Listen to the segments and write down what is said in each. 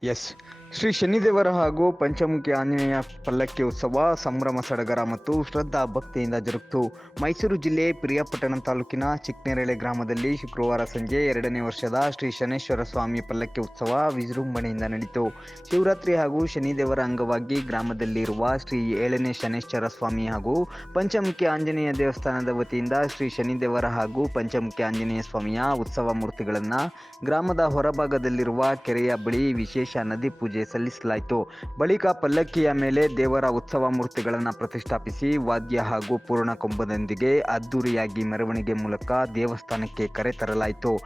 Yes. Shri ಶನಿದೇವರ ಹಾಗೂ ಪಂಚಮುಖಿ ಆಂಜನೇಯ ಪಲ್ಲಕ್ಕಿ ಉತ್ಸವ ಸಂಭ್ರಮ ಸಡಗರ ಮತ್ತು ಶ್ರದ್ಧಾ ಭಕ್ತಿಯಿಂದ ಜರುಗಿತು. ಮೈಸೂರು ಜಿಲ್ಲೆ ಪ್ರಿಯಾಪಟ್ಟಣ ತಾಲೂಕಿನ ಚಿಕ್ಕನೆರಳೆ ಗ್ರಾಮದಲ್ಲಿ ಶುಕ್ರವಾರ ಸಂಜೆ ಎರಡನೇ ವರ್ಷದ ಶ್ರೀ ಶನೇಶ್ವರ ಸ್ವಾಮಿ ಪಲ್ಲಕ್ಕಿ ಉತ್ಸವ ವಿಜೃಂಭಣೆಯಿಂದ ನಡೆಯಿತು ಶಿವರಾತ್ರಿ ಹಾಗೂ ಶನಿದೇವರ ಅಂಗವಾಗಿ ಗ್ರಾಮದಲ್ಲಿರುವ ಶ್ರೀ ಏಳನೇ ಶನೇಶ್ವರ ಸ್ವಾಮಿ ಹಾಗೂ ಪಂಚಮುಖಿ ಆಂಜನೇಯ ದೇವಸ್ಥಾನದ ವತಿಯಿಂದ ಶ್ರೀ ಶನಿದೇವರ ಹಾಗೂ ಪಂಚಮುಖಿ ಆಂಜನೇಯ ಸ್ವಾಮಿಯ ಉತ್ಸವ ಮೂರ್ತಿಗಳನ್ನು ಗ್ರಾಮದ ಹೊರಭಾಗದಲ್ಲಿರುವ ಕೆರೆಯ ಬಳಿ ವಿಶೇಷ ನದಿ ಪೂಜೆ ಸಲ್ಲಿಸಲಾಯಿತು. ಬಳಿಕ ಪಲ್ಲಕ್ಕಿಯ ಮೇಲೆ ದೇವರ ಉತ್ಸವ ಮೂರ್ತಿಗಳನ್ನು ಪ್ರತಿಷ್ಠಾಪಿಸಿ ವಾದ್ಯ ಹಾಗೂ ಪೂರ್ಣ ಕೊಂಬದೊಂದಿಗೆ ಅದ್ದೂರಿಯಾಗಿ ಮೆರವಣಿಗೆ ಮೂಲಕ ದೇವಸ್ಥಾನಕ್ಕೆ ಕರೆತರಲಾಯಿತು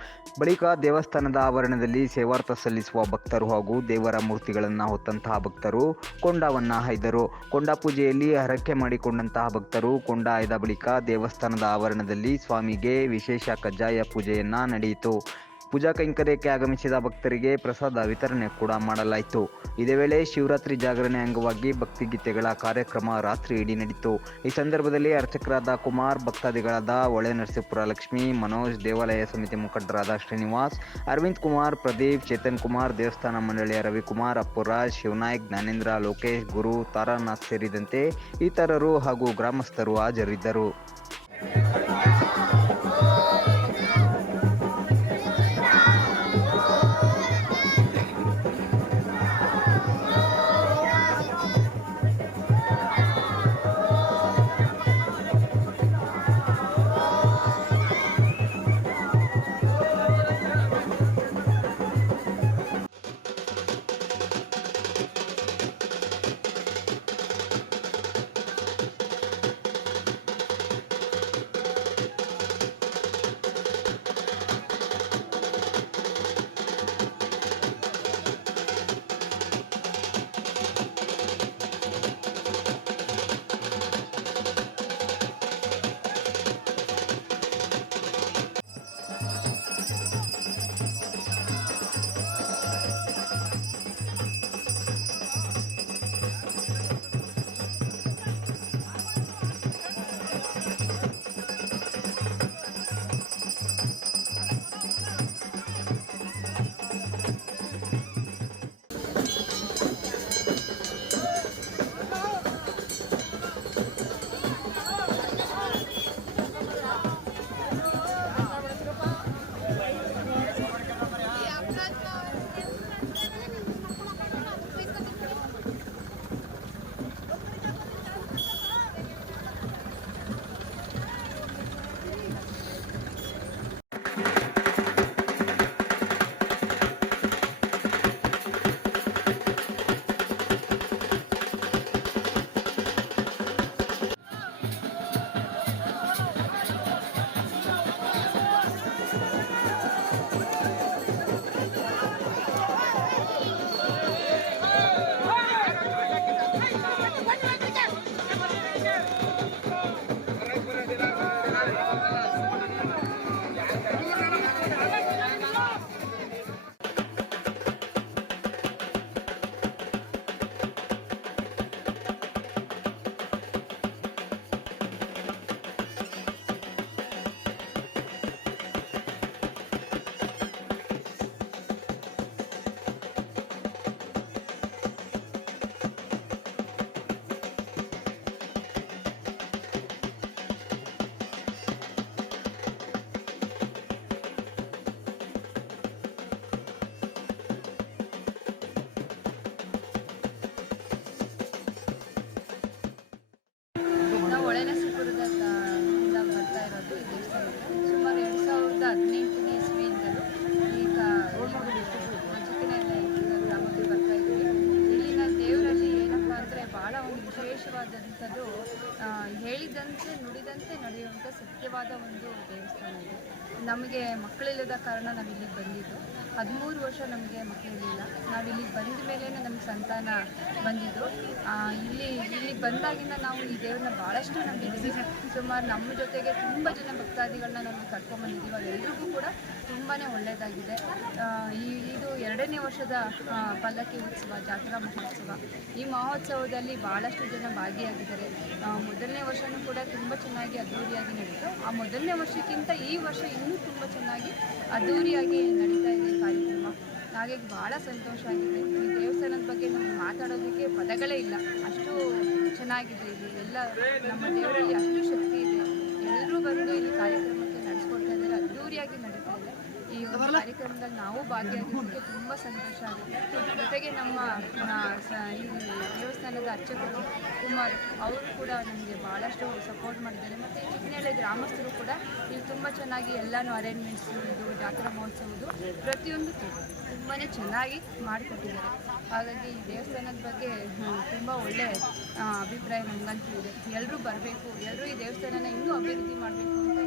ಬಳಿಕ ದೇವಸ್ಥಾನದ ಆವರಣದಲ್ಲಿ ಸೇವಾರ್ಥ ಸಲ್ಲಿಸುವ ಭಕ್ತರು ಹಾಗೂ ದೇವರ ಮೂರ್ತಿಗಳನ್ನು ಹೊತ್ತಂತಹ ಭಕ್ತರು ಕೊಂಡವನ್ನು ಹಾಯ್ದರು. ಕೊಂಡ ಪೂಜೆಯಲ್ಲಿ ಹರಕೆ ಮಾಡಿಕೊಂಡಂತಹ ಭಕ್ತರು ಕೊಂಡ ಆಯ್ದ ಬಳಿಕ ದೇವಸ್ಥಾನದ ಆವರಣದಲ್ಲಿ ಸ್ವಾಮಿಗೆ ವಿಶೇಷ ಕಜ್ಜಾಯ ಪೂಜೆಯನ್ನ ನಡೆಯಿತು. ಪೂಜಾ ಕೈಂಕರ್ಯಕ್ಕೆ ಆಗಮಿಸಿದ ಭಕ್ತರಿಗೆ ಪ್ರಸಾದ ವಿತರಣೆ ಕೂಡ ಮಾಡಲಾಯಿತು. ಇದೇ ವೇಳೆ ಶಿವರಾತ್ರಿ ಜಾಗರಣೆ ಅಂಗವಾಗಿ ಭಕ್ತಿಗೀತೆಗಳ ಕಾರ್ಯಕ್ರಮ ರಾತ್ರಿ ಇಡೀ ನಡೆಯಿತು ಈ ಸಂದರ್ಭದಲ್ಲಿ ಅರ್ಚಕರಾದ ಕುಮಾರ್, ಭಕ್ತಾದಿಗಳಾದ ಒಳೆ ನರಸೀಪುರ ಲಕ್ಷ್ಮಿ, ಮನೋಜ್, ದೇವಾಲಯ ಸಮಿತಿ ಮುಖಂಡರಾದ ಶ್ರೀನಿವಾಸ್, ಅರವಿಂದ್ ಕುಮಾರ್, ಪ್ರದೀಪ್, ಚೇತನ್ ಕುಮಾರ್, ದೇವಸ್ಥಾನ ಮಂಡಳಿಯ ರವಿಕುಮಾರ್, ಅಪ್ಪುರಾಜ್, ಶಿವನಾಯಕ್, ಜ್ಞಾನೇಂದ್ರ, ಲೋಕೇಶ್, ಗುರು, ತಾರಾನಾಥ್ ಸೇರಿದಂತೆ ಇತರರು ಹಾಗೂ ಗ್ರಾಮಸ್ಥರು ಹಾಜರಿದ್ದರು. ಸತ್ಯವಾದ ಒಂದು ದೇವಸ್ಥಾನ ಇದೆ. ನಮಗೆ ಮಕ್ಕಳಿಲ್ಲದ ಕಾರಣ ನಾವು ಇಲ್ಲಿಗೆ ಬಂದಿದ್ದು. ಹದಿಮೂರು ವರ್ಷ ನಮಗೆ ಮಕ್ಕಳಿರಲಿಲ್ಲ ನಾವು ಇಲ್ಲಿಗೆ ಬಂದ ಮೇಲೆ ನಮಗೆ ಸಂತಾನ ಬಂದಿದ್ದು ಇಲ್ಲಿ, ಇಲ್ಲಿಗೆ ಬಂದಾಗಿಂದ ನಾವು ಈ ದೇವ್ರನ್ನ ಭಾಳಷ್ಟು ನಂಬಿದ್ದೀವಿ ಸುಮಾರು ನಮ್ಮ ಜೊತೆಗೆ ತುಂಬ ಜನ ಭಕ್ತಾದಿಗಳನ್ನ ನಾವು ಕರ್ಕೊಂಬಂದಿದ್ದೀವಿ ಎಲ್ಲರಿಗೂ ಕೂಡ ತುಂಬಾ ಒಳ್ಳೆಯದಾಗಿದೆ ಈ, ಇದು ಎರಡನೇ ವರ್ಷದ ಪಲ್ಲಕ್ಕಿ ಉತ್ಸವ, ಜಾತ್ರಾ ಮಹೋತ್ಸವ. ಈ ಮಹೋತ್ಸವದಲ್ಲಿ ಭಾಳಷ್ಟು ಜನ ಭಾಗಿಯಾಗಿದ್ದಾರೆ. ಮೊದಲನೇ ವರ್ಷವೂ ಕೂಡ ತುಂಬ ಚೆನ್ನಾಗಿ ಅದ್ದೂರಿಯಾಗಿ ನಡೀತು. ಆ ಮೊದಲನೇ ವರ್ಷಕ್ಕಿಂತ ಈ ವರ್ಷ ಇನ್ನೂ ತುಂಬ ಚೆನ್ನಾಗಿ ಅದ್ದೂರಿಯಾಗಿ ನಡೀತಾ ಇದೆ. ಕಾರ್ಯಕ್ರಮ. ಹಾಗೆ ಭಾಳ ಸಂತೋಷ ಆಗಿದೆ. ಈ ದೇವಸ್ಥಾನದ ಬಗ್ಗೆ ನಮ್ಗೆ ಮಾತಾಡೋದಕ್ಕೆ ಪದಗಳೇ ಇಲ್ಲ. ಅಷ್ಟು ಚೆನ್ನಾಗಿದೆ ಇಲ್ಲಿ. ಎಲ್ಲ ನಮ್ಮ ದೇವರಲ್ಲಿ ಅಷ್ಟು ಶಕ್ತಿ ಇದೆ ಎಲ್ಲರೂ ಬಂದು ಇಲ್ಲಿ ಕಾರ್ಯಕ್ರಮಕ್ಕೆ ನಡೆಸ್ಕೊಡ್ತಾ ಇದ್ದಾರೆ ಅದ್ದೂರಿಯಾಗಿ ನಡೀತಾ ಇದೆ ಈ ಒಂದು ಕಾರ್ಯಕ್ರಮದಲ್ಲಿ ನಾವು ಭಾಗಿಯಾಗಿದ್ದಕ್ಕೆ ತುಂಬ ಸಂತೋಷ ಆಗುತ್ತೆ. ಜೊತೆಗೆ ನಮ್ಮ ದೇವಸ್ಥಾನದ ಅರ್ಚಕರು ಕುಮಾರ್ ಅವರು ಕೂಡ ನಮಗೆ ಭಾಳಷ್ಟು ಸಪೋರ್ಟ್ ಮಾಡಿದ್ದಾರೆ. ಮತ್ತು ಚಿಕ್ಕನಹಳ್ಳಿ ಗ್ರಾಮಸ್ಥರು ಕೂಡ ಇಲ್ಲಿ ತುಂಬ ಚೆನ್ನಾಗಿ ಎಲ್ಲನೂ ಅರೇಂಜ್ಮೆಂಟ್ಸ್ ಇದು ಜಾತ್ರಾ ಮಹೋತ್ಸವದು ಪ್ರತಿಯೊಂದು ತುಂಬಾ ಚೆನ್ನಾಗಿ ಮಾಡಿಕೊಟ್ಟಿದ್ದಾರೆ. ಹಾಗಾಗಿ ಈ ದೇವಸ್ಥಾನದ ಬಗ್ಗೆ ತುಂಬ ಒಳ್ಳೆ ಅಭಿಪ್ರಾಯ ನಮಗಂತೂ ಇದೆ. ಎಲ್ಲರೂ ಬರಬೇಕು ಎಲ್ಲರೂ ಈ ದೇವಸ್ಥಾನನ ಇನ್ನೂ ಅಭಿವೃದ್ಧಿ ಮಾಡಬೇಕು ಅಂತ